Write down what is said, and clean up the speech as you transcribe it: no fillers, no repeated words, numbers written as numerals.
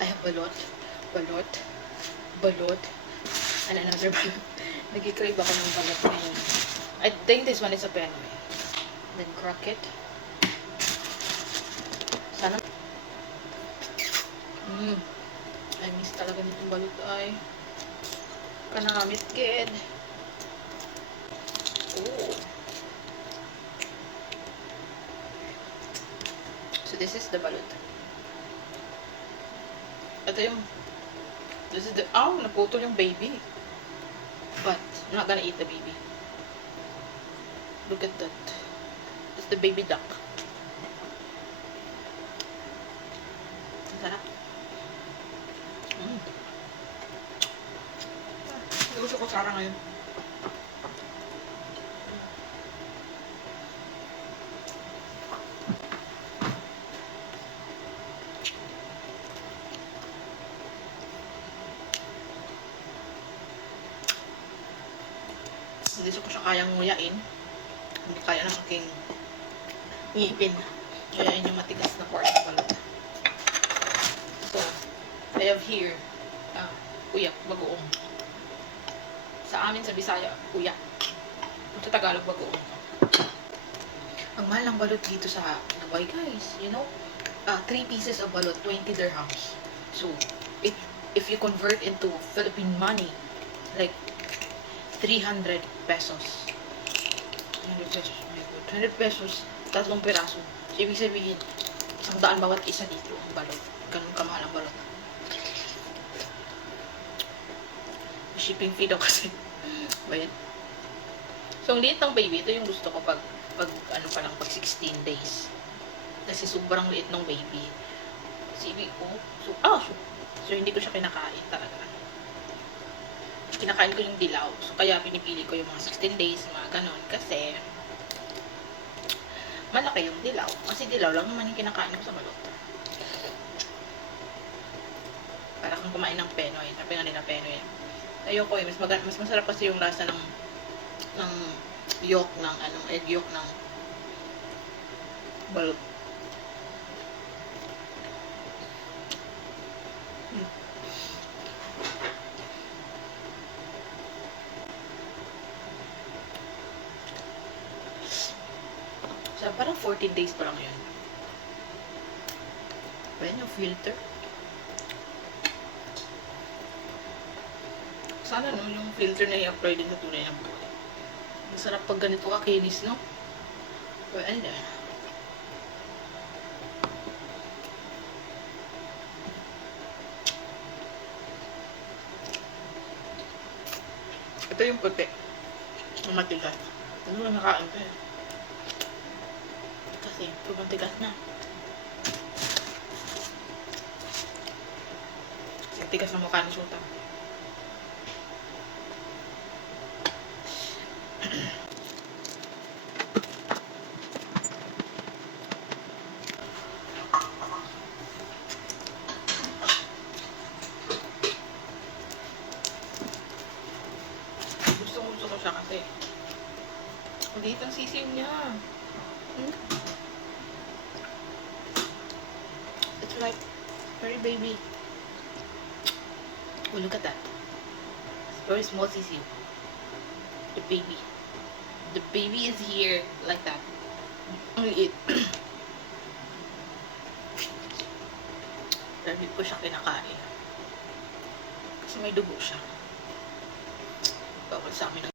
I have balot, balot, balot, and another balot. Nag-crave ako ng balot ngayon. I think this one is a Penoy. Then croquette. Sana. I miss talaga nitong balot ay. Kanamit kid. Oh. So this is the balot. Ito yung, this is the, naputol yung baby. But, I'm not gonna eat the baby. Look at that. It's the baby duck. Ang sarap. Gusto ko sarang ngayon. Hindi ko siya kayang nguyain. Hindi kaya ng aking ngipin. Nguyain yung matigas na part ng balot. So, I have here, uyak, bagoong. Sa amin sa Bisaya, uyak. Sa Tagalog, bagoong. Ang mahal ng balot dito sa Dubai, guys. You know, 3 pieces of balot, 20 dirhams. So, if you convert into Philippine money, like 300 pesos. 300 pesos. Oh my God. 300 pesos, 3 piraso. So, ibig sabihin, 100 bawat isa dito ang balot. Ganun kamahal ang balot. Shipping fee daw kasi. Bayan. So, ang liit ng baby, ito yung gusto ko pag ano pa lang, pag 16 days. Kasi sobrang liit ng baby. Kasi ibig ko, so hindi ko siya kinakain talaga. Kinakain ko yung dilaw. So, kaya pinipili ko yung mga 16 days, mga ganon. Kasi, malaki yung dilaw. Kasi dilaw lang naman yung kinakain ko sa balot. Para kang kumain ng Penoy. Sabi nga nila Penoy. Ayoko eh. Mas masarap kasi yung lasa ng yolk ng, egg yolk ng balot. So, parang 14 days pa lang yun. Ayan yung filter. Sana no, yung filter na i-apply din sa tunay na buhay. Masarap pag ganito kakinis, no? Well, ito yung puti. Yung matigas. Ano lang nakain ko eh. Kasi, sobrang tigas na. Kasi tigas na mukha ni Sultan. Gusto ko siya kasi. Maliit ang sisiw niya. It's like very baby. Oh, look at that. It's very small sisiu. The baby. The baby is here like that. Only it. Pero hindi ko siya kinakain. Kasi may dugo siya. Bawal sa amin.